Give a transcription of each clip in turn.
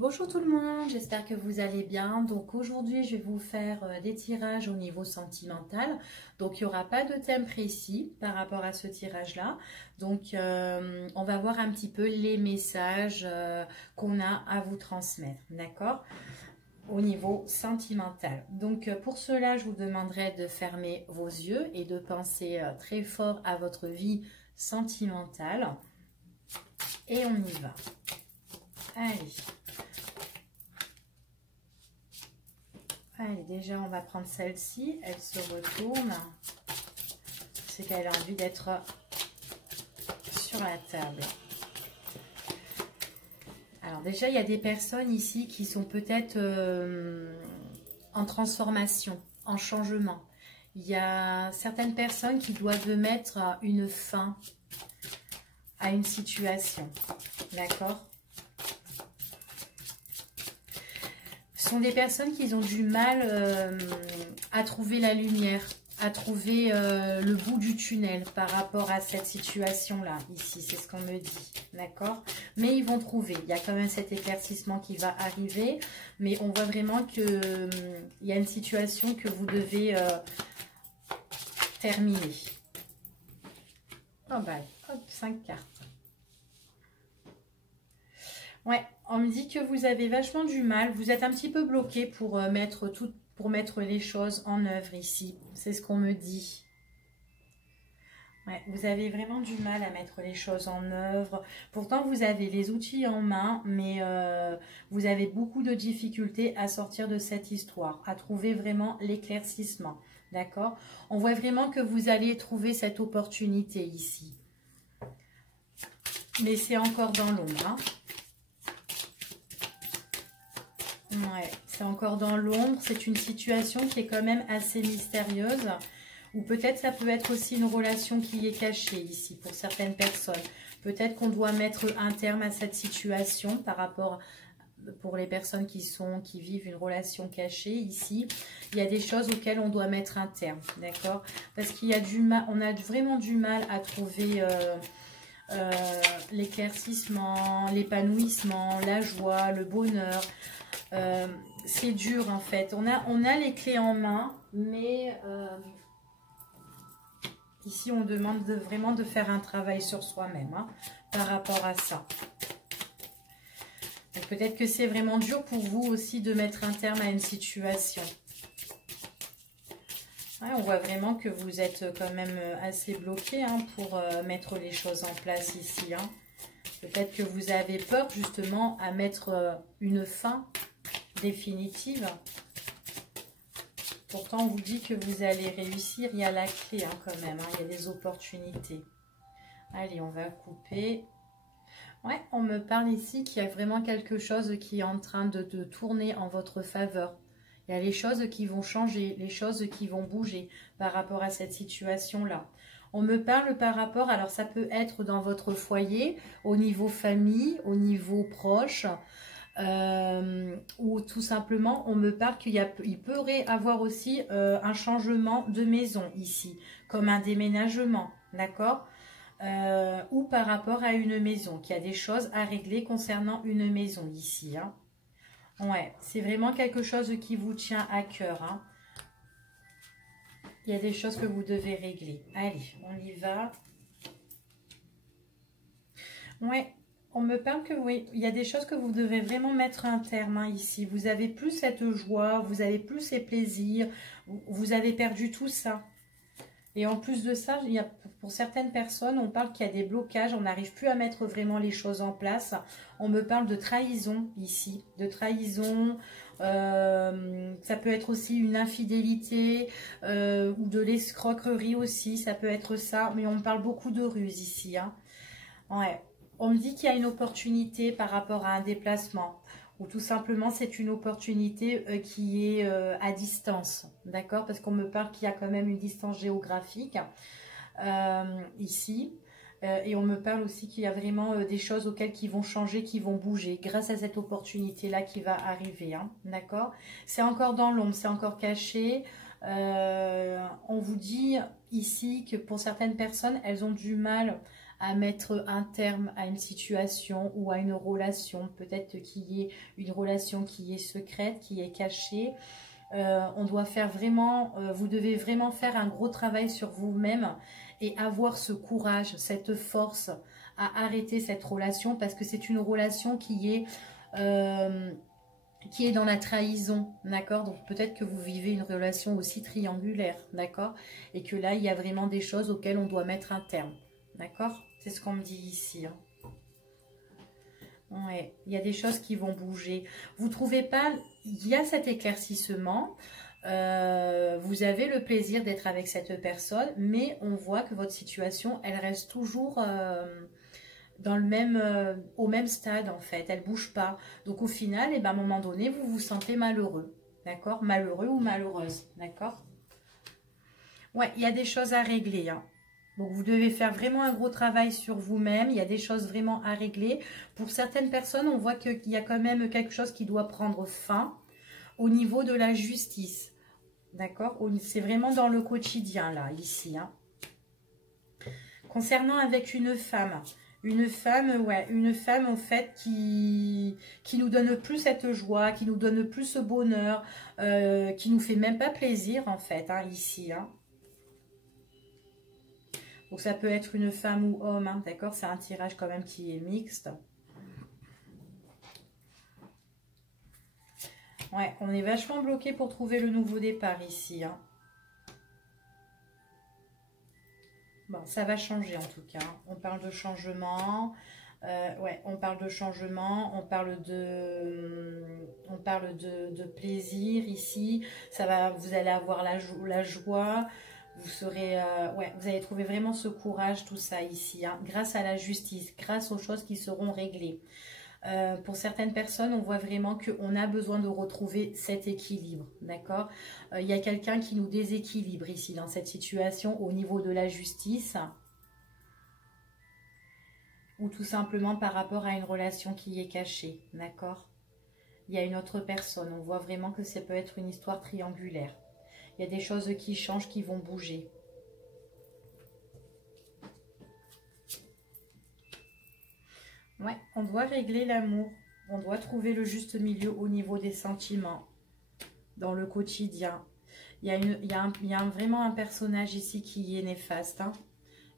Bonjour tout le monde, j'espère que vous allez bien. Donc aujourd'hui, je vais vous faire des tirages au niveau sentimental. Donc il n'y aura pas de thème précis par rapport à ce tirage-là. Donc on va voir un petit peu les messages qu'on a à vous transmettre, d'accord? Au niveau sentimental. Donc pour cela, je vous demanderai de fermer vos yeux et de penser très fort à votre vie sentimentale. Et on y va. Allez. Allez, déjà, on va prendre celle-ci. Elle se retourne. C'est qu'elle a envie d'être sur la table. Alors déjà, il y a des personnes ici qui sont peut-être en transformation, en changement. Il y a certaines personnes qui doivent mettre une fin à une situation. D'accord ? Ce sont des personnes qui ont du mal à trouver la lumière, à trouver le bout du tunnel par rapport à cette situation-là, ici, c'est ce qu'on me dit, d'accord? Mais ils vont trouver, il y a quand même cet éclaircissement qui va arriver, mais on voit vraiment qu'il y a une situation que vous devez terminer. Oh bah, hop, 5 cartes. Ouais, on me dit que vous avez vachement du mal, vous êtes un petit peu bloqué pour mettre les choses en œuvre ici. C'est ce qu'on me dit. Ouais, vous avez vraiment du mal à mettre les choses en œuvre. Pourtant, vous avez les outils en main, mais vous avez beaucoup de difficultés à sortir de cette histoire, à trouver vraiment l'éclaircissement. D'accord? On voit vraiment que vous allez trouver cette opportunité ici. Mais c'est encore dans l'ombre, hein. Ouais, c'est encore dans l'ombre. C'est une situation qui est quand même assez mystérieuse. Ou peut-être ça peut être aussi une relation qui est cachée ici pour certaines personnes. Peut-être qu'on doit mettre un terme à cette situation par rapport pour les personnes qui vivent une relation cachée ici. Il y a des choses auxquelles on doit mettre un terme, d'accord? Parce qu'il y a du mal, on a vraiment du mal à trouver l'éclaircissement, l'épanouissement, la joie, le bonheur. C'est dur en fait. On a les clés en main, mais ici on demande vraiment de faire un travail sur soi-même hein, par rapport à ça. Peut-être que c'est vraiment dur pour vous aussi de mettre un terme à une situation. Ouais, on voit vraiment que vous êtes quand même assez bloqué hein, pour mettre les choses en place ici. Hein. Peut-être que vous avez peur justement à mettre une fin définitive. Pourtant, on vous dit que vous allez réussir. Il y a la clé hein, quand même. Hein, il y a des opportunités. Allez, on va couper. Ouais, on me parle ici qu'il y a vraiment quelque chose qui est en train de tourner en votre faveur. Il y a les choses qui vont changer, les choses qui vont bouger par rapport à cette situation-là. On me parle par rapport, alors ça peut être dans votre foyer, au niveau famille, au niveau proche, ou tout simplement, on me parle qu'il pourrait avoir aussi un changement de maison ici, comme un déménagement, d'accord ? Ou par rapport à une maison, qu'il y a des choses à régler concernant une maison ici. Hein. Ouais, c'est vraiment quelque chose qui vous tient à cœur. Hein. Il y a des choses que vous devez régler. Allez, on y va. Ouais, on me parle que oui, il y a des choses que vous devez vraiment mettre un terme hein, ici. Vous avez plus cette joie, vous avez plus ces plaisirs, vous avez perdu tout ça. Et en plus de ça, il y a, pour certaines personnes, on parle qu'il y a des blocages, on n'arrive plus à mettre vraiment les choses en place. On me parle de trahison ici, de trahison, ça peut être aussi une infidélité ou de l'escroquerie aussi, ça peut être ça, mais on me parle beaucoup de ruse ici. Hein. Ouais. On me dit qu'il y a une opportunité par rapport à un déplacement. Ou tout simplement, c'est une opportunité qui est à distance. D'accord? Parce qu'on me parle qu'il y a quand même une distance géographique ici. Et on me parle aussi qu'il y a vraiment des choses auxquelles qui vont changer, qui vont bouger grâce à cette opportunité-là qui va arriver. Hein, d'accord? C'est encore dans l'ombre, c'est encore caché. On vous dit ici que pour certaines personnes, elles ont du mal à mettre un terme à une situation ou à une relation. Peut-être qu'il y ait une relation qui est secrète, qui est cachée. On doit faire vraiment, vous devez vraiment faire un gros travail sur vous-même et avoir ce courage, cette force à arrêter cette relation parce que c'est une relation qui est dans la trahison, d'accord? Donc peut-être que vous vivez une relation aussi triangulaire, d'accord? Et que là, il y a vraiment des choses auxquelles on doit mettre un terme, d'accord? C'est ce qu'on me dit ici, hein. Ouais, il y a des choses qui vont bouger. Vous trouvez pas, il y a cet éclaircissement, vous avez le plaisir d'être avec cette personne, mais on voit que votre situation, elle reste toujours dans le même, au même stade en fait, elle bouge pas. Donc au final, et ben, à un moment donné, vous vous sentez malheureux, d'accord? Malheureux ou malheureuse, d'accord? Ouais, il y a des choses à régler, hein. Donc, vous devez faire vraiment un gros travail sur vous-même. Il y a des choses vraiment à régler. Pour certaines personnes, on voit qu'il y a quand même quelque chose qui doit prendre fin au niveau de la justice. D'accord? C'est vraiment dans le quotidien, là, ici, hein. Concernant avec une femme, ouais, une femme, en fait, qui nous donne plus cette joie, qui nous donne plus ce bonheur, qui nous fait même pas plaisir, en fait, hein, ici, hein. Donc, ça peut être une femme ou homme, hein, d'accord? C'est un tirage quand même qui est mixte. Ouais, on est vachement bloqué pour trouver le nouveau départ ici, hein. Bon, ça va changer en tout cas. On parle de changement. Ouais, on parle de changement. On parle de plaisir ici. Ça va, vous allez avoir la joie. Vous serez, ouais, vous allez trouver vraiment ce courage, tout ça ici, hein, grâce à la justice, grâce aux choses qui seront réglées. Pour certaines personnes, on voit vraiment qu'on a besoin de retrouver cet équilibre, d'accord? Il y a quelqu'un qui nous déséquilibre ici, dans cette situation, au niveau de la justice. Ou tout simplement par rapport à une relation qui est cachée, d'accord? Il y a une autre personne, on voit vraiment que ça peut être une histoire triangulaire. Il y a des choses qui changent, qui vont bouger. Ouais, on doit régler l'amour. On doit trouver le juste milieu au niveau des sentiments. Dans le quotidien. Il y a vraiment un personnage ici qui est néfaste, hein,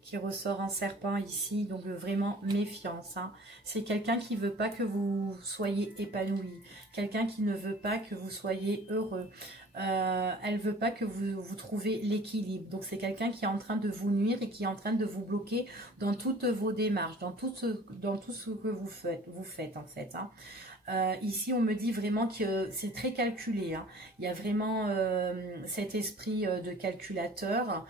qui ressort en serpent ici. Donc vraiment méfiance, hein. C'est quelqu'un qui ne veut pas que vous soyez épanoui. Quelqu'un qui ne veut pas que vous soyez heureux. Elle ne veut pas que vous trouviez l'équilibre. Donc c'est quelqu'un qui est en train de vous nuire et qui est en train de vous bloquer dans toutes vos démarches, dans tout ce que vous faites en fait, hein. Ici, on me dit vraiment que c'est très calculé, hein. Il y a vraiment cet esprit de calculateur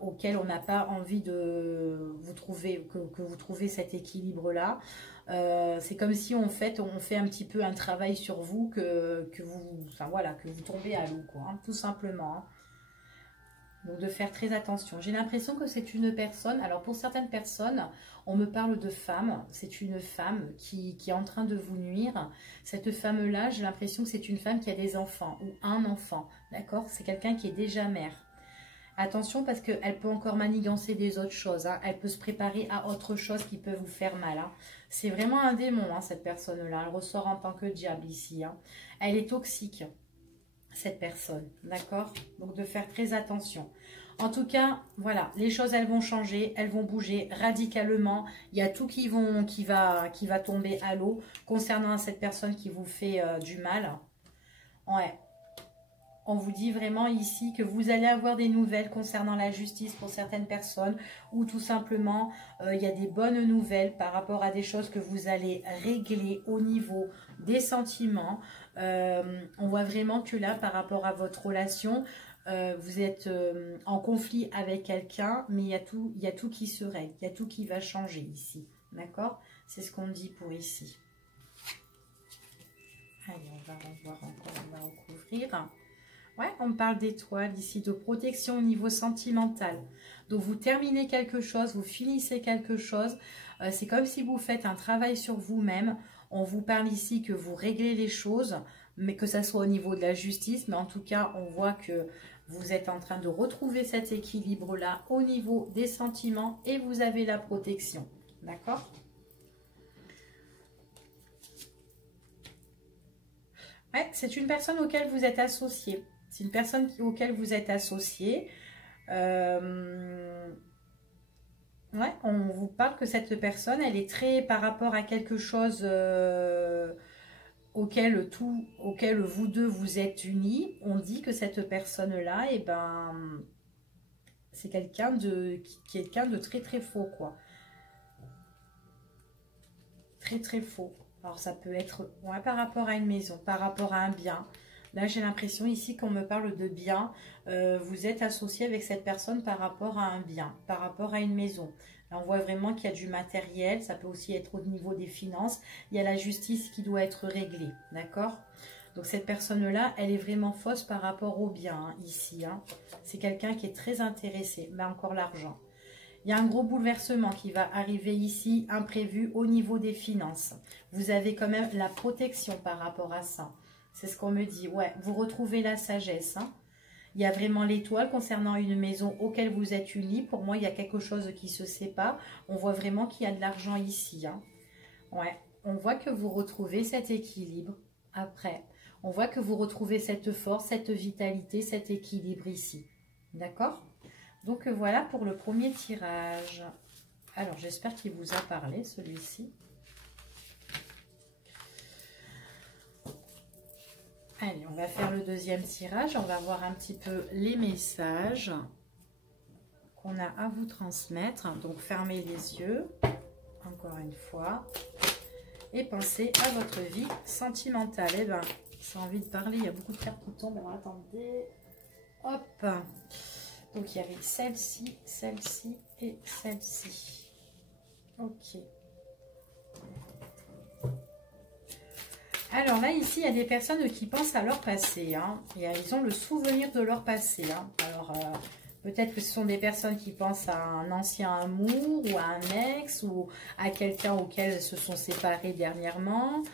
auquel on n'a pas envie de vous trouver, que vous trouvez cet équilibre-là. C'est comme si on fait un petit peu un travail sur vous enfin, voilà, que vous tombez à l'eau, quoi, hein, tout simplement, hein. Donc de faire très attention. J'ai l'impression que c'est une personne, alors pour certaines personnes, on me parle de femme, c'est une femme qui est en train de vous nuire. Cette femme-là, j'ai l'impression que c'est une femme qui a des enfants ou un enfant, d'accord? C'est quelqu'un qui est déjà mère. Attention parce qu'elle peut encore manigancer des autres choses, hein. Elle peut se préparer à autre chose qui peut vous faire mal, hein. C'est vraiment un démon, hein, cette personne-là. Elle ressort en tant que diable ici, hein. Elle est toxique, cette personne, d'accord? Donc de faire très attention. En tout cas, voilà, les choses elles vont changer, elles vont bouger radicalement. Il y a tout qui va tomber à l'eau concernant cette personne qui vous fait du mal. Ouais. On vous dit vraiment ici que vous allez avoir des nouvelles concernant la justice pour certaines personnes ou tout simplement il y a des bonnes nouvelles par rapport à des choses que vous allez régler au niveau des sentiments. On voit vraiment que là, par rapport à votre relation, vous êtes en conflit avec quelqu'un, mais il y a tout qui se règle, il y a tout qui va changer ici. D'accord? C'est ce qu'on dit pour ici. Allez, on va revoir encore, on va recouvrir. Ouais, on me parle d'étoiles ici, de protection au niveau sentimental. Donc, vous terminez quelque chose, vous finissez quelque chose. C'est comme si vous faites un travail sur vous-même. On vous parle ici que vous réglez les choses, mais que ça soit au niveau de la justice. Mais en tout cas, on voit que Vous êtes en train de retrouver cet équilibre-là au niveau des sentiments et vous avez la protection. D'accord? Ouais, c'est une personne auquel vous êtes associé. C'est une personne auquel vous êtes associé. Ouais, on vous parle que cette personne, elle est très par rapport à quelque chose auquel vous deux vous êtes unis. On dit que cette personne-là, eh ben, c'est quelqu'un de très très faux, quoi. Très très faux. Alors ça peut être ouais, par rapport à une maison, par rapport à un bien. Là, j'ai l'impression ici qu'on me parle de bien. Vous êtes associé avec cette personne par rapport à un bien, par rapport à une maison. Là, on voit vraiment qu'il y a du matériel. Ça peut aussi être au niveau des finances. Il y a la justice qui doit être réglée. D'accord? Donc, cette personne-là, elle est vraiment fausse par rapport au bien, hein, ici. Hein. C'est quelqu'un qui est très intéressé. Mais encore l'argent. Il y a un gros bouleversement qui va arriver ici, imprévu au niveau des finances. Vous avez quand même la protection par rapport à ça. C'est ce qu'on me dit. Ouais, vous retrouvez la sagesse. Hein. Il y a vraiment l'étoile concernant une maison auquel vous êtes unis. Pour moi, il y a quelque chose qui se sépare. On voit vraiment qu'il y a de l'argent ici. Hein. Ouais, on voit que vous retrouvez cet équilibre après. On voit que vous retrouvez cette force, cette vitalité, cet équilibre ici. D'accord ? Donc voilà pour le premier tirage. Alors j'espère qu'il vous a parlé celui-ci. Allez, on va faire le deuxième tirage. On va voir un petit peu les messages qu'on a à vous transmettre. Donc fermez les yeux, encore une fois. Et pensez à votre vie sentimentale. Eh bien, j'ai envie de parler, il y a beaucoup de cartes qui tombent. Alors attendez. Hop. Donc il y avait celle-ci, celle-ci et celle-ci. Ok. Alors là, ici, il y a des personnes qui pensent à leur passé. Hein, et ils ont le souvenir de leur passé. Hein. Alors, peut-être que ce sont des personnes qui pensent à un ancien amour ou à un ex ou à quelqu'un auquel elles se sont séparées dernièrement.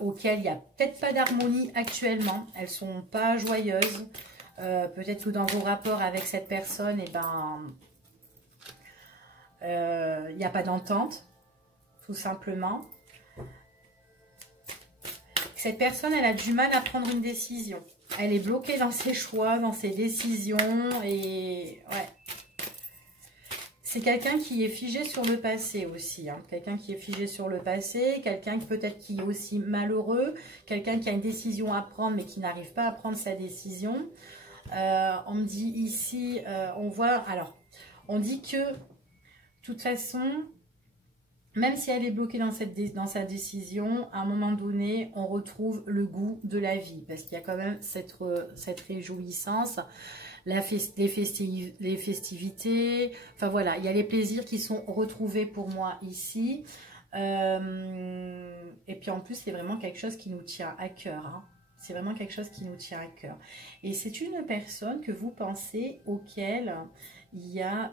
Auquel il n'y a peut-être pas d'harmonie actuellement. Elles ne sont pas joyeuses. Peut-être que dans vos rapports avec cette personne, eh ben, il n'y a pas d'entente, tout simplement. Cette personne, elle a du mal à prendre une décision. Elle est bloquée dans ses choix, dans ses décisions. Et ouais. C'est quelqu'un qui est figé sur le passé aussi. Hein. Quelqu'un qui est figé sur le passé. Quelqu'un peut-être qui est aussi malheureux. Quelqu'un qui a une décision à prendre mais qui n'arrive pas à prendre sa décision. On me dit ici, on voit... Alors, on dit que, de toute façon... Même si elle est bloquée dans sa décision, à un moment donné, on retrouve le goût de la vie. Parce qu'il y a quand même cette réjouissance, les festivités. Enfin voilà, il y a les plaisirs qui sont retrouvés pour moi ici. Et puis en plus, c'est vraiment quelque chose qui nous tient à cœur. Hein. C'est vraiment quelque chose qui nous tient à cœur. Et c'est une personne que vous pensez auquel il y a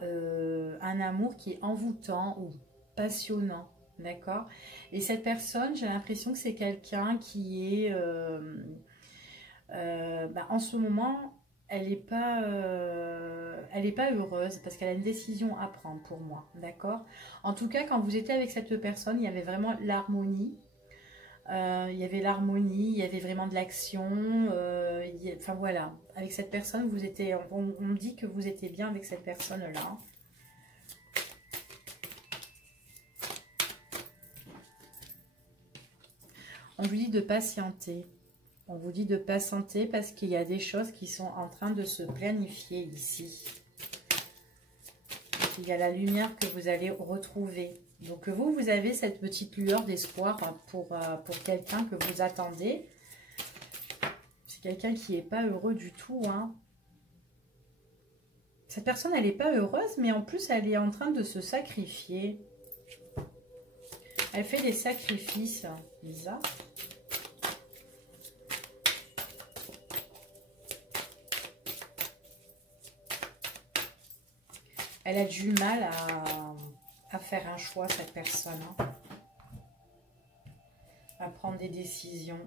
un amour qui est envoûtant ou passionnant, d'accord? Et cette personne, j'ai l'impression que c'est quelqu'un qui est en ce moment, elle n'est pas heureuse parce qu'elle a une décision à prendre pour moi, d'accord? En tout cas, quand vous étiez avec cette personne, il y avait vraiment l'harmonie. Il y avait l'harmonie, il y avait vraiment de l'action. Enfin voilà, avec cette personne, vous étiez, on me dit que vous étiez bien avec cette personne-là. On vous dit de patienter. On vous dit de patienter parce qu'il y a des choses qui sont en train de se planifier ici. Il y a la lumière que vous allez retrouver. Donc vous avez cette petite lueur d'espoir pour quelqu'un que vous attendez. C'est quelqu'un qui n'est pas heureux du tout. Hein. Cette personne, elle n'est pas heureuse, mais en plus, elle est en train de se sacrifier. Elle fait des sacrifices. Bizarre. Elle a du mal à faire un choix, cette personne. Hein. À prendre des décisions.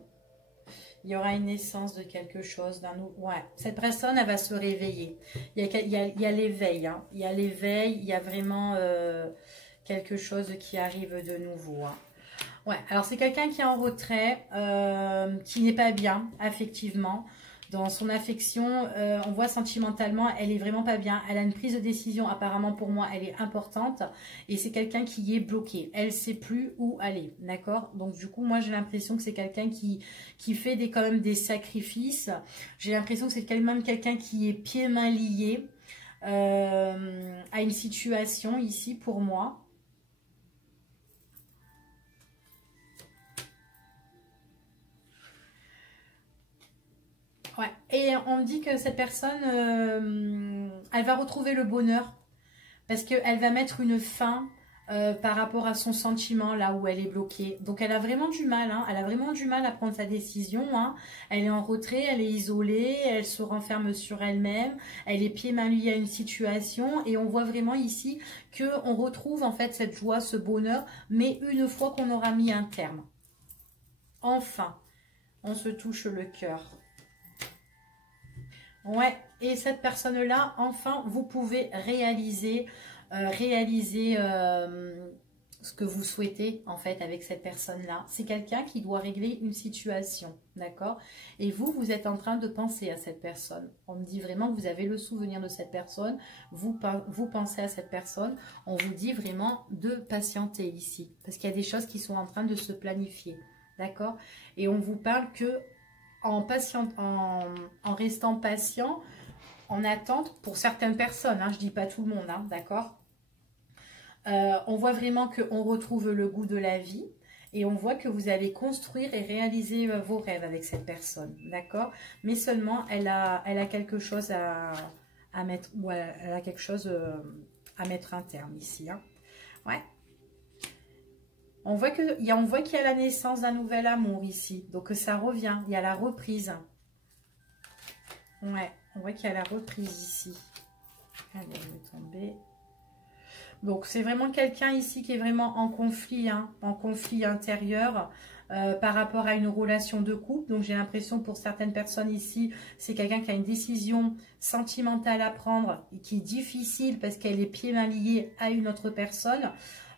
Il y aura une naissance de quelque chose. Ouais, cette personne, elle va se réveiller. Il y a l'éveil. Hein. Il y a l'éveil, il y a vraiment quelque chose qui arrive de nouveau. Hein. Ouais, alors c'est quelqu'un qui est en retrait, qui n'est pas bien, affectivement. Dans son affection, on voit sentimentalement, elle est vraiment pas bien. Elle a une prise de décision, apparemment pour moi, elle est importante. Et c'est quelqu'un qui est bloqué. Elle ne sait plus où aller, d'accord? Donc du coup, moi j'ai l'impression que c'est quelqu'un qui fait quand même des sacrifices. J'ai l'impression que c'est quand même quelqu'un qui est pieds-mains liés à une situation ici pour moi. Ouais. Et on me dit que cette personne, elle va retrouver le bonheur parce qu'elle va mettre une fin par rapport à son sentiment là où elle est bloquée. Donc elle a vraiment du mal, hein, elle a vraiment du mal à prendre sa décision. Hein. Elle est en retrait, elle est isolée, elle se renferme sur elle-même, elle est pieds-mains liés à une situation et on voit vraiment ici qu'on retrouve en fait cette joie, ce bonheur, mais une fois qu'on aura mis un terme. Enfin, on se touche le cœur. Ouais, et cette personne-là, enfin, vous pouvez réaliser ce que vous souhaitez, en fait, avec cette personne-là. C'est quelqu'un qui doit régler une situation, d'accord? Et vous, vous êtes en train de penser à cette personne. On me dit vraiment que vous avez le souvenir de cette personne, vous pensez à cette personne. On vous dit vraiment de patienter ici, parce qu'il y a des choses qui sont en train de se planifier, d'accord? Et on vous parle que en restant patient, en attente pour certaines personnes, hein, je ne dis pas tout le monde, hein, d'accord. On voit vraiment qu'on retrouve le goût de la vie et on voit que vous allez construire et réaliser vos rêves avec cette personne, d'accord. Mais seulement, elle a quelque chose à mettre, ouais, elle a quelque chose à mettre un terme ici, hein. Ouais. On voit qu'il y a la naissance d'un nouvel amour ici. Donc ça revient, il y a la reprise. Ouais, on voit qu'il y a la reprise ici. Allez, on va tomber. Donc c'est vraiment quelqu'un ici qui est vraiment en conflit, hein, en conflit intérieur par rapport à une relation de couple. Donc j'ai l'impression pour certaines personnes ici, c'est quelqu'un qui a une décision sentimentale à prendre et qui est difficile parce qu'elle est pieds-mains liés à une autre personne.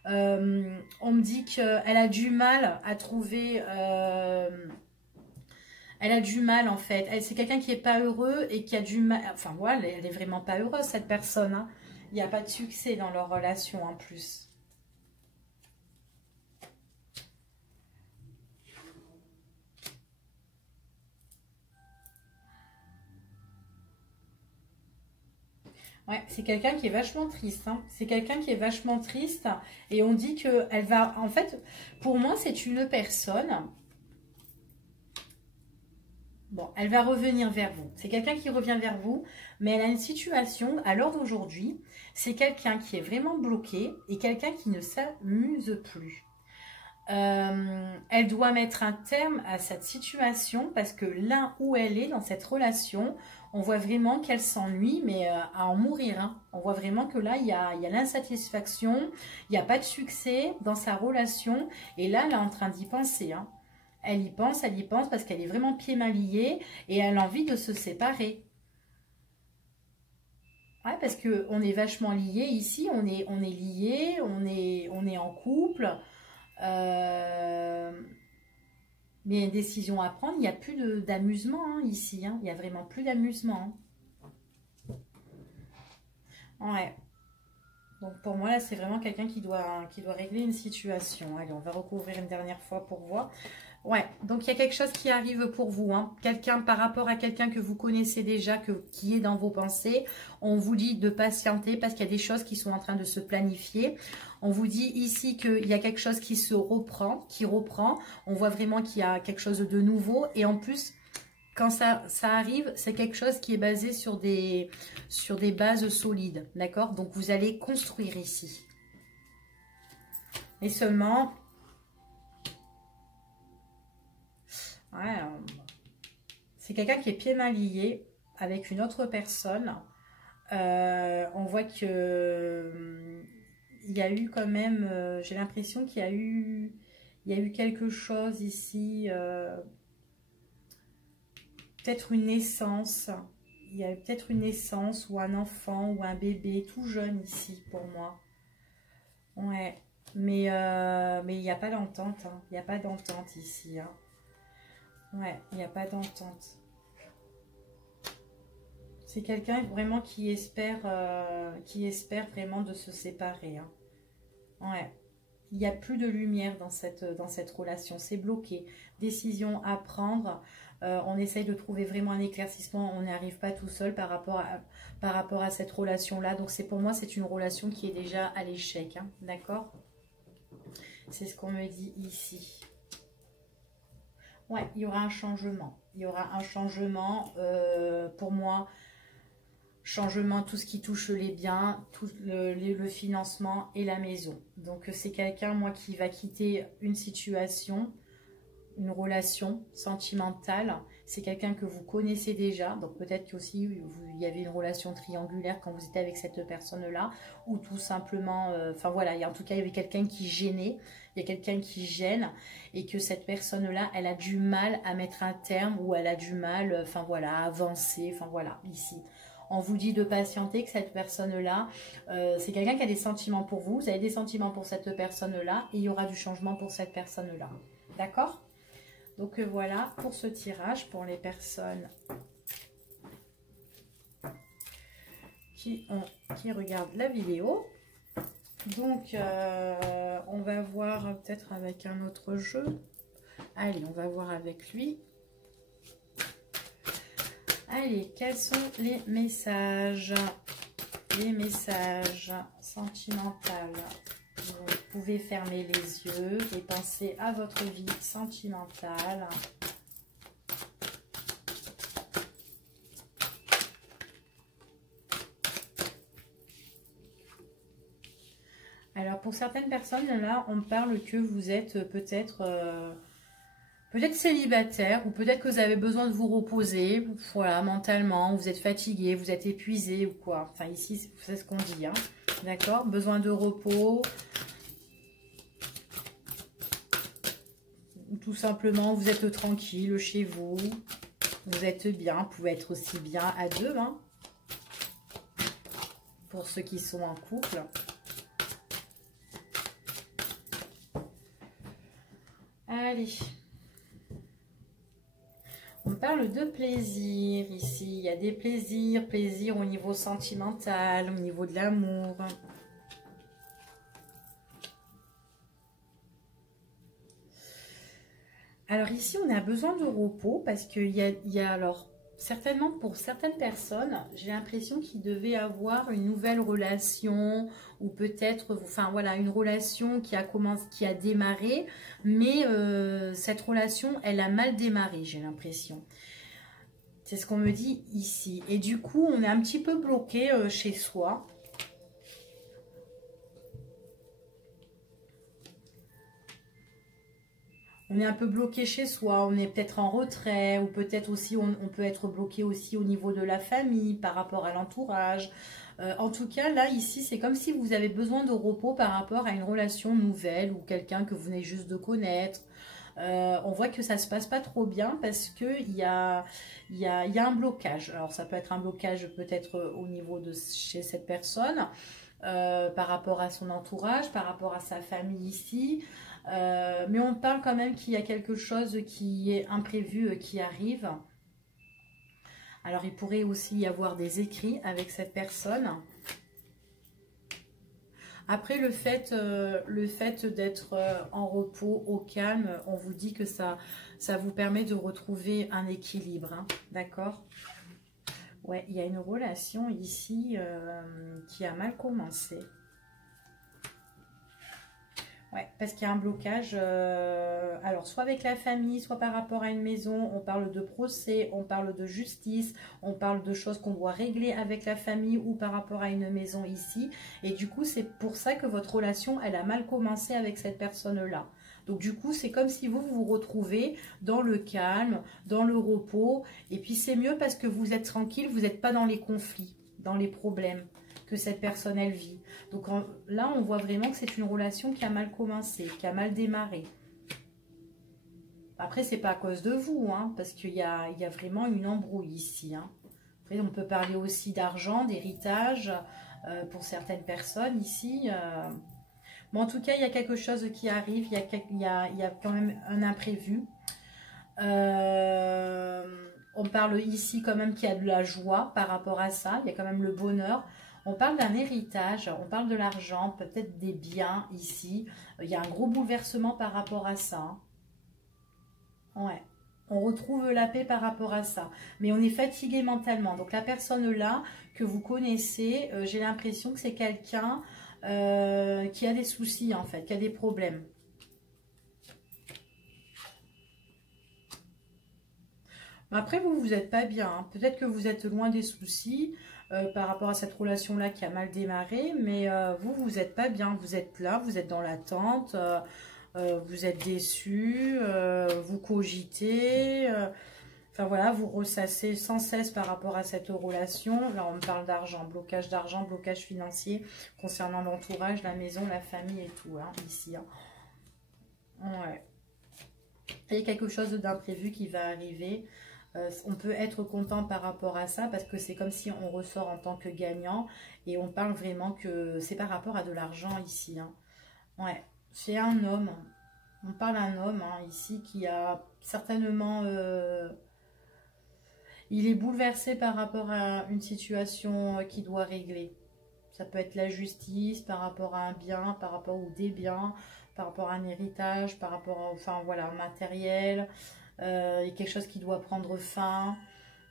On me dit qu'elle a du mal à trouver... elle a du mal en fait. C'est quelqu'un qui n'est pas heureux et qui a du mal... Enfin voilà, elle est vraiment pas heureuse cette personne. Hein. Il n'y a pas de succès dans leur relation en plus. Ouais, c'est quelqu'un qui est vachement triste. Hein. C'est quelqu'un qui est vachement triste. Et on dit qu'elle va... En fait, pour moi, c'est une personne... Bon, elle va revenir vers vous. C'est quelqu'un qui revient vers vous, mais elle a une situation, à l'heure d'aujourd'hui, c'est quelqu'un qui est vraiment bloqué et quelqu'un qui ne s'amuse plus. Elle doit mettre un terme à cette situation parce que là où elle est dans cette relation, on voit vraiment qu'elle s'ennuie, mais à en mourir. Hein. On voit vraiment que là, il y a l'insatisfaction, il n'y a pas de succès dans sa relation et là, elle est en train d'y penser. Hein. Elle y pense parce qu'elle est vraiment pieds-mains liés et elle a envie de se séparer. Ouais, parce qu'on est vachement liés ici, on est liés, on est en couple. Mais il y a une décision à prendre, il n'y a plus d'amusement hein, ici. Hein. Il n'y a vraiment plus d'amusement. Hein. Ouais. Donc pour moi, là, c'est vraiment quelqu'un qui doit régler une situation. Allez, on va recouvrir une dernière fois pour voir. Ouais, donc il y a quelque chose qui arrive pour vous. Hein. Quelqu'un par rapport à quelqu'un que vous connaissez déjà, qui est dans vos pensées. On vous dit de patienter parce qu'il y a des choses qui sont en train de se planifier. On vous dit ici qu'il y a quelque chose qui se reprend, qui reprend. On voit vraiment qu'il y a quelque chose de nouveau. Et en plus, quand ça arrive, c'est quelque chose qui est basé sur des bases solides. D'accord? Donc vous allez construire ici. Et seulement... Ouais, c'est quelqu'un qui est pieds-mains liés avec une autre personne. On voit que il y a eu quand même, j'ai l'impression qu'il y a eu quelque chose ici. peut-être une naissance. Il y a peut-être une naissance ou un enfant ou un bébé tout jeune ici pour moi. Ouais, mais il n'y a pas d'entente. Hein. Il n'y a pas d'entente ici. Hein. Ouais, il n'y a pas d'entente. C'est quelqu'un vraiment qui espère vraiment de se séparer. Hein. Ouais. Il n'y a plus de lumière dans cette relation. C'est bloqué. Décision à prendre. On essaye de trouver vraiment un éclaircissement. On n'y arrive pas tout seul par rapport à cette relation-là. Donc pour moi, c'est une relation qui est déjà à l'échec. Hein. D'accord? C'est ce qu'on me dit ici. Ouais, il y aura un changement. Il y aura un changement pour moi. Changement, tout ce qui touche les biens, tout le financement et la maison. Donc c'est quelqu'un, moi, qui va quitter une situation, une relation sentimentale. C'est quelqu'un que vous connaissez déjà. Donc peut-être qu'aussi il y avait une relation triangulaire quand vous étiez avec cette personne-là. Ou tout simplement, enfin voilà, en tout cas il y avait quelqu'un qui gênait. Il y a quelqu'un qui gêne et que cette personne-là, elle a du mal à mettre un terme ou elle a du mal, enfin voilà, à avancer. Enfin voilà, ici. On vous dit de patienter, que cette personne-là, c'est quelqu'un qui a des sentiments pour vous. Vous avez des sentiments pour cette personne-là et il y aura du changement pour cette personne-là. D'accord? Donc voilà pour ce tirage, pour les personnes qui regardent la vidéo. Donc on va voir peut-être avec un autre jeu. Allez, on va voir avec lui. Allez, quels sont les messages sentimentaux? Vous pouvez fermer les yeux et penser à votre vie sentimentale. Alors, pour certaines personnes, là, on parle que vous êtes peut-être célibataire ou peut-être que vous avez besoin de vous reposer, voilà, mentalement, vous êtes fatigué, vous êtes épuisé ou quoi. Enfin, ici, c'est ce qu'on dit, hein. D'accord? Besoin de repos. Tout simplement, vous êtes tranquille chez vous. Vous êtes bien. Vous pouvez être aussi bien à deux, hein. Pour ceux qui sont en couple. Allez. On parle de plaisir ici. Il y a des plaisirs au niveau sentimental, au niveau de l'amour. Alors ici, on a besoin de repos parce qu'il y a alors, certainement pour certaines personnes, j'ai l'impression qu'ils devaient avoir une nouvelle relation ou peut-être, enfin voilà, une relation qui a démarré, mais cette relation, elle a mal démarré, j'ai l'impression. C'est ce qu'on me dit ici. Et du coup, on est un petit peu bloqué chez soi. On est un peu bloqué chez soi, on est peut-être en retrait, ou peut-être aussi, on peut être bloqué aussi au niveau de la famille, par rapport à l'entourage. En tout cas, là, ici, c'est comme si vous avez besoin de repos par rapport à une relation nouvelle, ou quelqu'un que vous venez juste de connaître. On voit que ça se passe pas trop bien parce que il y a un blocage. Alors, ça peut être un blocage peut-être au niveau de chez cette personne, par rapport à son entourage, par rapport à sa famille ici. Mais on parle quand même qu'il y a quelque chose qui est imprévu qui arrive. Alors il pourrait aussi y avoir des écrits avec cette personne. Après le fait d'être en repos, au calme, on vous dit que ça vous permet de retrouver un équilibre. Hein, d'accord? Ouais, il y a une relation ici qui a mal commencé. Ouais, parce qu'il y a un blocage, alors soit avec la famille, soit par rapport à une maison, on parle de procès, on parle de justice, on parle de choses qu'on doit régler avec la famille ou par rapport à une maison ici. Et du coup, c'est pour ça que votre relation, elle a mal commencé avec cette personne-là. Donc du coup, c'est comme si vous vous retrouvez dans le calme, dans le repos. Et puis c'est mieux parce que vous êtes tranquille, vous n'êtes pas dans les conflits, dans les problèmes que cette personne elle vit. Donc là on voit vraiment que c'est une relation qui a mal commencé, qui a mal démarré. Après, c'est pas à cause de vous, hein, parce qu'il y a vraiment une embrouille ici. Hein. Après, on peut parler aussi d'argent, d'héritage pour certaines personnes ici. Bon, en tout cas, il y a quelque chose qui arrive, il y a quand même un imprévu. On parle ici quand même qu'il y a de la joie par rapport à ça, il y a quand même le bonheur. On parle d'un héritage, on parle de l'argent, peut-être des biens ici. Il y a un gros bouleversement par rapport à ça. Ouais. On retrouve la paix par rapport à ça. Mais on est fatigué mentalement. Donc la personne là que vous connaissez, j'ai l'impression que c'est quelqu'un qui a des soucis en fait, qui a des problèmes. Après, vous n'êtes pas bien. Hein. Peut-être que vous êtes loin des soucis par rapport à cette relation-là qui a mal démarré. Mais vous n'êtes pas bien. Vous êtes là, vous êtes dans l'attente. Vous êtes déçu. Vous cogitez. Enfin voilà, vous ressassez sans cesse par rapport à cette relation. Là, on me parle d'argent, blocage financier concernant l'entourage, la maison, la famille et tout. Hein, ici. Hein. Ouais. Il y a quelque chose d'imprévu qui va arriver. On peut être content par rapport à ça parce que c'est comme si on ressort en tant que gagnant et on parle vraiment que c'est par rapport à de l'argent ici. Hein. Ouais, c'est un homme. On parle d'un homme hein, ici qui a certainement... il est bouleversé par rapport à une situation qu'il doit régler. Ça peut être la justice par rapport à un bien, par rapport ou des biens, par rapport à un héritage, par rapport à, enfin voilà, un matériel. Il y a quelque chose qui doit prendre fin.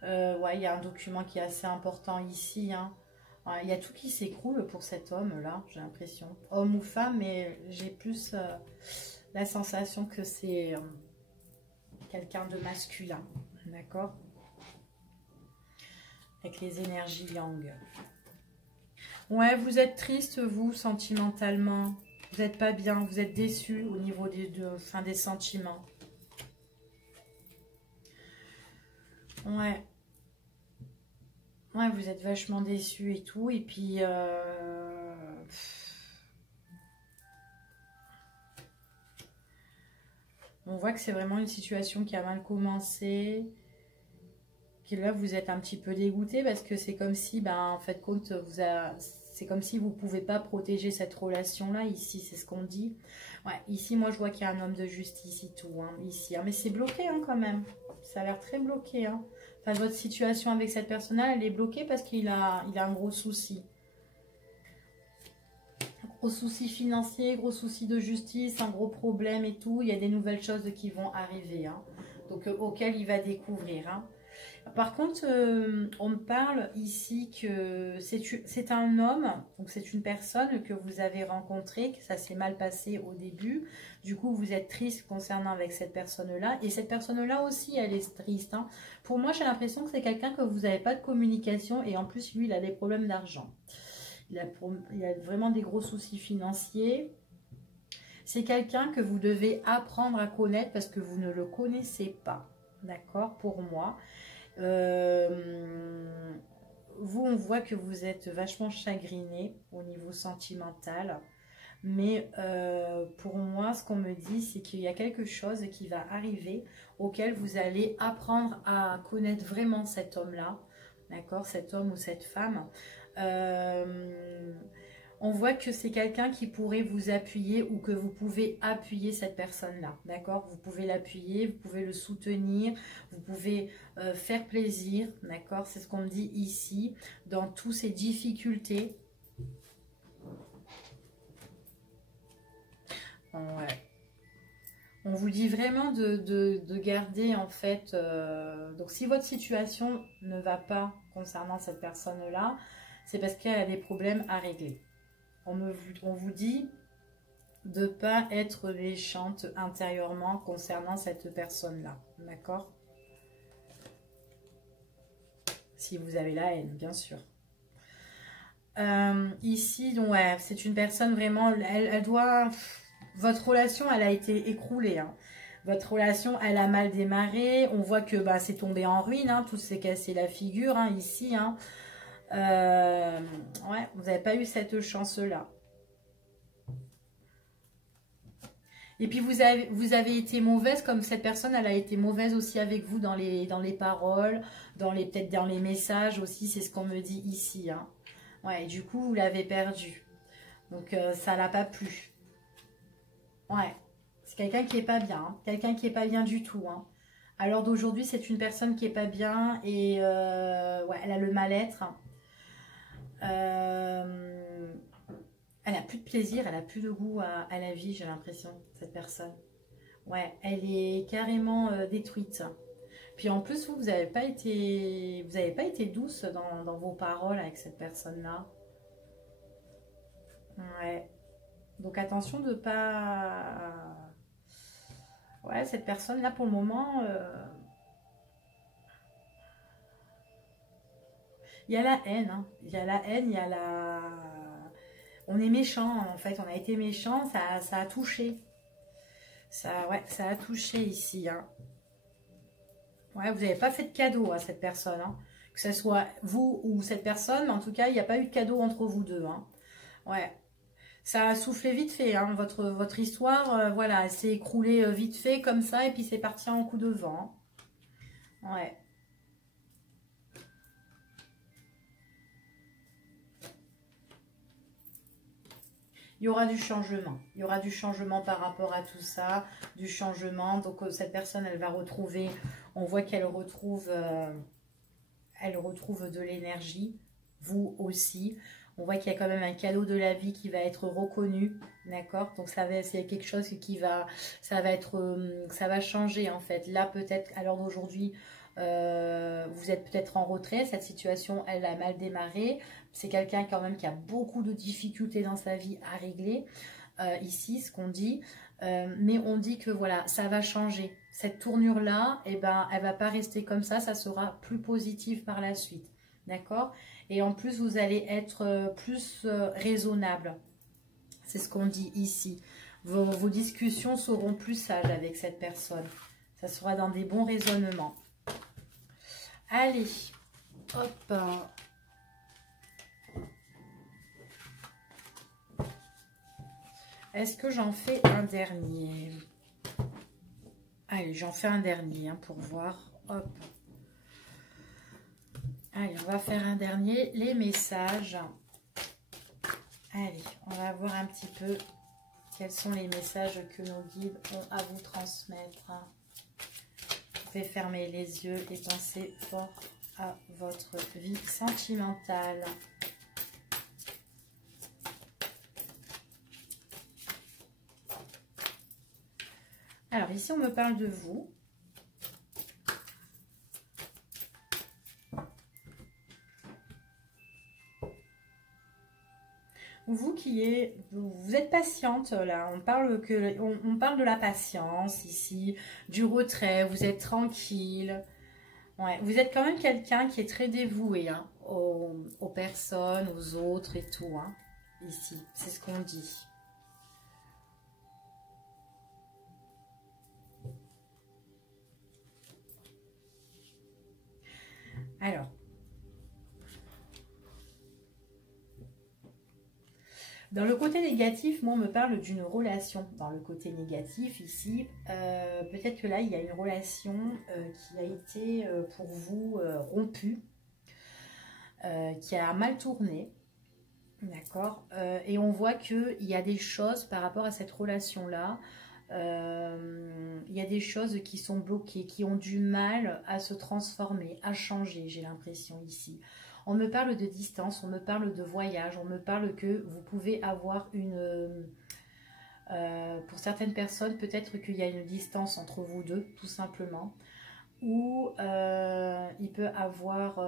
Ouais, il y a un document qui est assez important ici. Hein. Ouais, il y a tout qui s'écroule pour cet homme-là, j'ai l'impression. Homme ou femme, mais j'ai plus la sensation que c'est quelqu'un de masculin. D'accord? Avec les énergies yang. Ouais, vous êtes triste, vous, sentimentalement. Vous n'êtes pas bien, vous êtes déçu au niveau des sentiments. Ouais. Ouais, vous êtes vachement déçu et tout. Et puis... on voit que c'est vraiment une situation qui a mal commencé. Que là, vous êtes un petit peu dégoûté parce que c'est comme si, ben, en fait, compte, c'est comme si vous ne pouvez pas protéger cette relation-là. Ici, c'est ce qu'on dit. Ouais, ici, moi, je vois qu'il y a un homme de justice et tout. Hein, ici, hein, mais c'est bloqué hein, quand même. Ça a l'air très bloqué. Hein. Enfin, votre situation avec cette personne-là, elle est bloquée parce qu'il a un gros souci. Gros souci financier, gros souci de justice, un gros problème et tout. Il y a des nouvelles choses qui vont arriver. Hein, donc, auxquelles il va découvrir. Hein. Par contre, on me parle ici que c'est un homme, donc c'est une personne que vous avez rencontrée, que ça s'est mal passé au début. Du coup, vous êtes triste concernant avec cette personne-là. Et cette personne-là aussi, elle est triste. Hein. Pour moi, j'ai l'impression que c'est quelqu'un que vous n'avez pas de communication. Et en plus, lui, il a des problèmes d'argent. Il a vraiment des gros soucis financiers. C'est quelqu'un que vous devez apprendre à connaître parce que vous ne le connaissez pas. D'accord? Pour moi. Vous, on voit que vous êtes vachement chagriné au niveau sentimental. Mais pour moi, ce qu'on me dit, c'est qu'il y a quelque chose qui va arriver auquel vous allez apprendre à connaître vraiment cet homme-là. D'accord? Cet homme ou cette femme. On voit que c'est quelqu'un qui pourrait vous appuyer ou que vous pouvez appuyer cette personne-là, d'accord? Vous pouvez l'appuyer, vous pouvez le soutenir, vous pouvez faire plaisir, d'accord? C'est ce qu'on me dit ici, dans toutes ces difficultés. Ouais. On vous dit vraiment de garder en fait... donc si votre situation ne va pas concernant cette personne-là, c'est parce qu'elle a des problèmes à régler. On vous dit de ne pas être méchante intérieurement concernant cette personne-là. D'accord? Si vous avez la haine, bien sûr. Ici, donc, ouais, c'est une personne vraiment... Elle doit... Votre relation, elle a été écroulée. Hein. Votre relation, elle a mal démarré. On voit que bah, c'est tombé en ruine. Hein. Tout s'est cassé la figure hein, ici. Hein. Ouais, vous n'avez pas eu cette chance-là. Et puis vous avez été mauvaise, comme cette personne, elle a été mauvaise aussi avec vous dans les paroles, peut-être dans les messages aussi, c'est ce qu'on me dit ici. Hein. Ouais, et du coup, vous l'avez perdu. Donc, ça l'a pas plu. Ouais, c'est quelqu'un qui est pas bien. Hein. Quelqu'un qui est pas bien du tout. Hein. Alors d'aujourd'hui, c'est une personne qui est pas bien et ouais, elle a le mal-être. Elle a plus de plaisir, elle a plus de goût à la vie, j'ai l'impression, cette personne. Ouais, elle est carrément détruite. Puis en plus, vous n'avez pas été douce dans vos paroles avec cette personne-là. Ouais. Donc attention de pas... Ouais, cette personne-là, pour le moment... Il y a la haine, hein. Il y a la haine, il y a la... On est méchant, en fait. On a été méchant, ça a touché. Ouais, ça a touché ici, hein. Ouais, vous n'avez pas fait de cadeau à cette personne, hein. Que ce soit vous ou cette personne, mais en tout cas, il n'y a pas eu de cadeau entre vous deux, hein. Ouais. Ça a soufflé vite fait, hein. Votre histoire, voilà, elle s'est écroulée vite fait comme ça, et puis c'est parti en coup de vent. Ouais. Il y aura du changement. Il y aura du changement par rapport à tout ça, du changement. Donc cette personne, elle va retrouver, on voit qu'elle retrouve, de l'énergie, vous aussi. On voit qu'il y a quand même un cadeau de la vie qui va être reconnu, d'accord? Donc c'est quelque chose ça va changer en fait. Là peut-être, à l'heure d'aujourd'hui, vous êtes peut-être en retrait, cette situation elle a mal démarré, c'est quelqu'un quand même qui a beaucoup de difficultés dans sa vie à régler, ici ce qu'on dit, mais on dit que voilà, ça va changer, cette tournure là, eh ben, elle va pas rester comme ça sera plus positif par la suite, d'accord? Et en plus vous allez être plus raisonnable, c'est ce qu'on dit ici, vos discussions seront plus sages avec cette personne, ça sera dans des bons raisonnements. Allez, hop. Est-ce que j'en fais un dernier? Allez, j'en fais un dernier hein, pour voir. Hop. Allez, on va faire un dernier. Les messages. Allez, on va voir un petit peu quels sont les messages que nos guides ont à vous transmettre. Vous pouvez fermer les yeux et penser fort à votre vie sentimentale. Alors ici, on me parle de vous. Vous êtes patiente là, on parle de la patience ici, du retrait, vous êtes tranquille. Ouais, vous êtes quand même quelqu'un qui est très dévoué hein, aux personnes, aux autres et tout. Hein, ici, c'est ce qu'on dit. Alors, dans le côté négatif, moi, on me parle d'une relation. Dans le côté négatif, ici, peut-être que là, il y a une relation qui a été, pour vous, rompue, qui a mal tourné, d'accord? Et on voit qu'il y a des choses par rapport à cette relation-là, il y a des choses qui sont bloquées, qui ont du mal à se transformer, à changer, j'ai l'impression ici. On me parle de distance, on me parle de voyage, on me parle que vous pouvez avoir une... pour certaines personnes, peut-être qu'il y a une distance entre vous deux, tout simplement. Ou il peut avoir...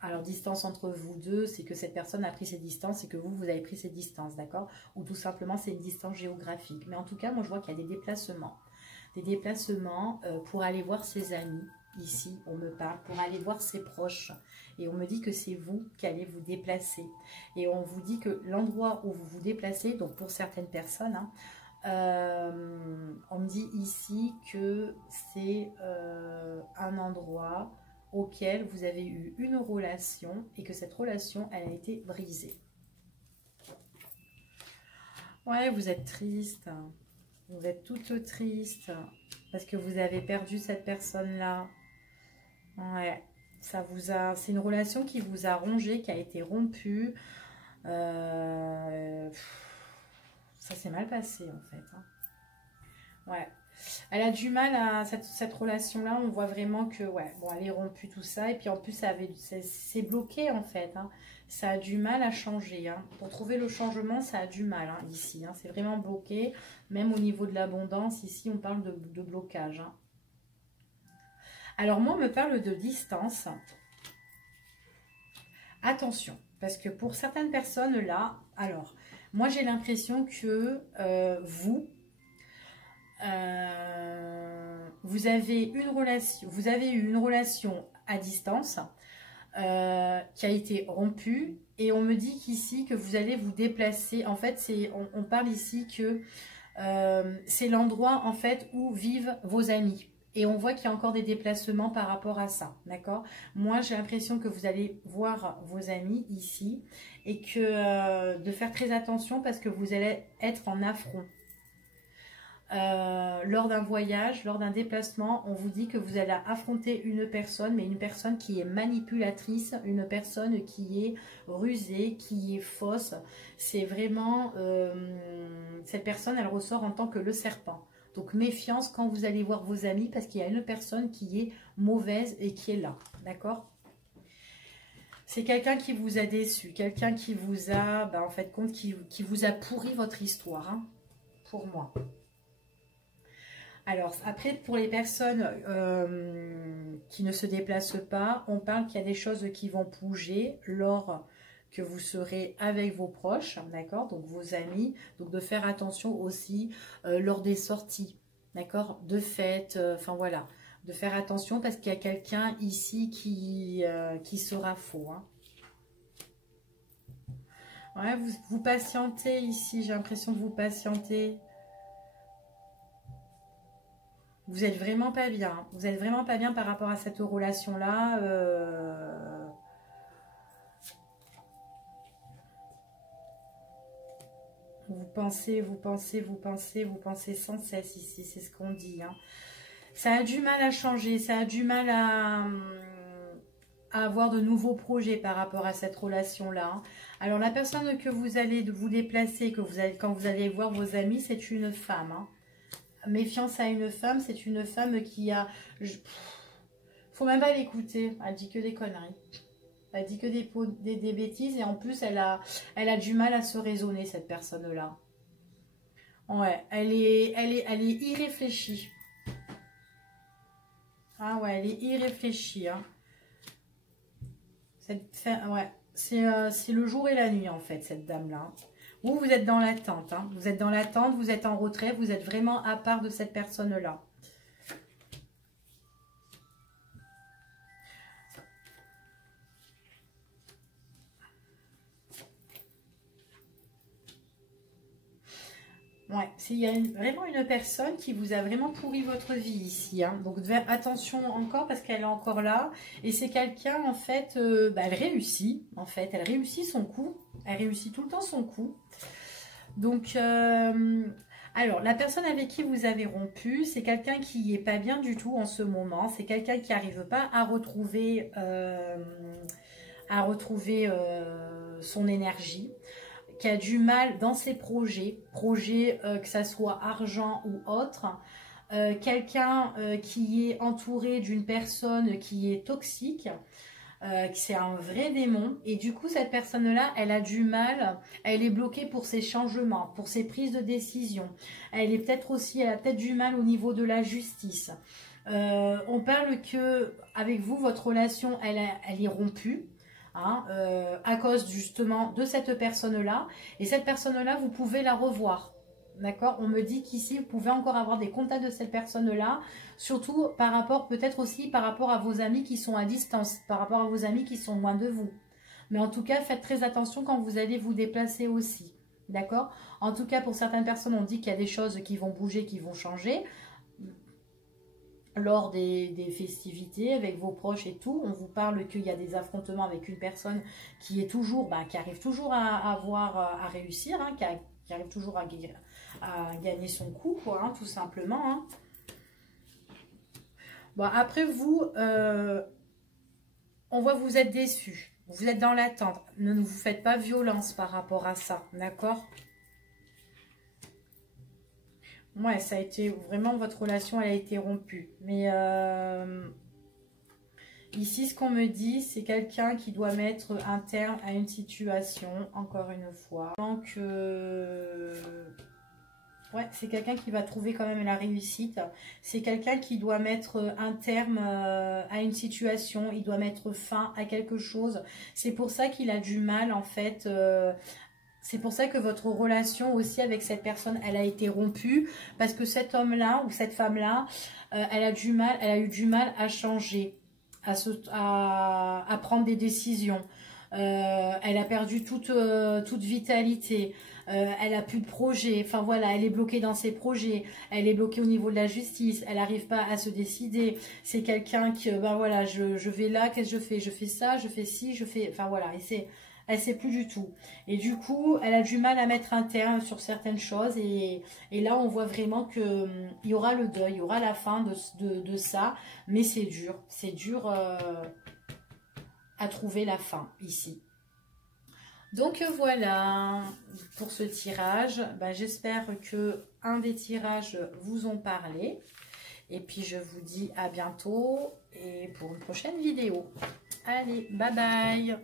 alors, distance entre vous deux, c'est que cette personne a pris ses distances et que vous avez pris ses distances, d'accord? Ou tout simplement, c'est une distance géographique. Mais en tout cas, moi, je vois qu'il y a des déplacements. Des déplacements pour aller voir ses amis. Ici, on me parle, pour aller voir ses proches. Et on me dit que c'est vous qui allez vous déplacer. Et on vous dit que l'endroit où vous vous déplacez, donc pour certaines personnes, hein, on me dit ici que c'est un endroit auquel vous avez eu une relation et que cette relation, elle a été brisée. Ouais, vous êtes triste. Vous êtes toute triste parce que vous avez perdu cette personne-là. Ouais, ça vous a... C'est une relation qui vous a rongé, qui a été rompue. Ça s'est mal passé en fait. Hein. Ouais. Elle a du mal à cette relation-là. On voit vraiment que, ouais, bon, elle est rompue, tout ça. Et puis en plus, c'est bloqué en fait. Hein. Ça a du mal à changer. Hein. Pour trouver le changement, ça a du mal hein, ici. Hein. C'est vraiment bloqué. Même au niveau de l'abondance, ici, on parle de blocage. Hein. Alors moi, on me parle de distance. Attention, parce que pour certaines personnes là, alors, moi j'ai l'impression que vous avez eu une relation à distance qui a été rompue et on me dit qu'ici que vous allez vous déplacer. En fait, on parle ici que c'est l'endroit en fait où vivent vos amis. Et on voit qu'il y a encore des déplacements par rapport à ça, d'accord? Moi, j'ai l'impression que vous allez voir vos amis ici et que de faire très attention parce que vous allez être en affront. Lors d'un voyage, lors d'un déplacement, on vous dit que vous allez affronter une personne, mais une personne qui est manipulatrice, une personne qui est rusée, qui est fausse. C'est vraiment... cette personne, elle ressort en tant que le serpent. Donc méfiance quand vous allez voir vos amis parce qu'il y a une personne qui est mauvaise et qui est là, d'accord? C'est quelqu'un qui vous a déçu, quelqu'un qui vous a, en fait, qui vous a pourri votre histoire, hein, pour moi. Alors, après, pour les personnes qui ne se déplacent pas, on parle qu'il y a des choses qui vont bouger lors que vous serez avec vos proches, d'accord, donc vos amis, donc de faire attention aussi lors des sorties, d'accord, de fêtes, enfin voilà, de faire attention parce qu'il y a quelqu'un ici qui sera faux. Hein. Ouais, vous patientez ici, j'ai l'impression de vous patienter. Vous êtes vraiment pas bien, vous êtes vraiment pas bien par rapport à cette relation-là. Vous pensez sans cesse ici, c'est ce qu'on dit. Hein. Ça a du mal à changer, ça a du mal à avoir de nouveaux projets par rapport à cette relation-là. Hein. Alors la personne que vous allez vous déplacer, quand vous allez voir vos amis, c'est une femme. Hein. Méfiance à une femme, c'est une femme qui a... Faut même pas l'écouter, elle dit que des conneries. Elle dit que des bêtises et en plus, elle a du mal à se raisonner, cette personne-là. Ouais, elle est irréfléchie. Ah ouais, elle est irréfléchie. Hein. Ouais, c'est le jour et la nuit, en fait, cette dame-là. Vous êtes dans l'attente. Hein. Vous êtes dans l'attente, vous êtes en retrait, vous êtes vraiment à part de cette personne-là. Ouais, il y a vraiment une personne qui vous a vraiment pourri votre vie ici. Hein. Donc, attention encore parce qu'elle est encore là. Et c'est quelqu'un, en fait, elle réussit. En fait, elle réussit son coup. Elle réussit tout le temps son coup. Donc, alors, la personne avec qui vous avez rompu, c'est quelqu'un qui n'est pas bien du tout en ce moment. C'est quelqu'un qui n'arrive pas à retrouver son énergie, qui a du mal dans ses projets que ça soit argent ou autre, quelqu'un qui est entouré d'une personne qui est toxique, c'est un vrai démon, et du coup cette personne-là, elle a du mal, elle est bloquée pour ses changements, pour ses prises de décision, elle a peut-être du mal au niveau de la justice. On parle que avec vous, votre relation, elle est rompue. Hein, à cause justement de cette personne-là. Et cette personne-là, vous pouvez la revoir. D'accord? On me dit qu'ici, vous pouvez encore avoir des contacts de cette personne-là. Surtout par rapport, peut-être aussi par rapport à vos amis qui sont à distance. Par rapport à vos amis qui sont loin de vous. Mais en tout cas, faites très attention quand vous allez vous déplacer aussi. D'accord? En tout cas, pour certaines personnes, on dit qu'il y a des choses qui vont bouger, qui vont changer. Lors des festivités avec vos proches et tout, on vous parle qu'il y a des affrontements avec une personne qui est toujours, qui arrive toujours à réussir, hein, qui arrive toujours à gagner son coup, quoi, hein, tout simplement. Hein. Bon, après vous, on voit que vous êtes déçus. Vous êtes dans l'attente. Ne vous faites pas violence par rapport à ça, d'accord? Ouais, ça a été vraiment, votre relation, elle a été rompue. Mais ici, ce qu'on me dit, c'est quelqu'un qui doit mettre un terme à une situation, encore une fois. Donc, ouais, c'est quelqu'un qui va trouver quand même la réussite. C'est quelqu'un qui doit mettre un terme à une situation. Il doit mettre fin à quelque chose. C'est pour ça qu'il a du mal, en fait. C'est pour ça que votre relation aussi avec cette personne, elle a été rompue. Parce que cet homme-là ou cette femme-là, elle a eu du mal à changer, à prendre des décisions. Elle a perdu toute vitalité. Elle a plus de projet, enfin voilà, elle est bloquée dans ses projets, elle est bloquée au niveau de la justice, elle n'arrive pas à se décider. C'est quelqu'un qui, ben voilà, je vais là, qu'est-ce que je fais? Je fais ça, je fais ci, je fais, enfin voilà, elle sait plus du tout. Et du coup, elle a du mal à mettre un terme sur certaines choses. Et là, on voit vraiment que il y aura le deuil, il y aura la fin de ça. Mais c'est dur à trouver la fin ici. Donc voilà pour ce tirage. Ben, j'espère que un des tirages vous ont parlé. Et puis je vous dis à bientôt et pour une prochaine vidéo. Allez, bye bye!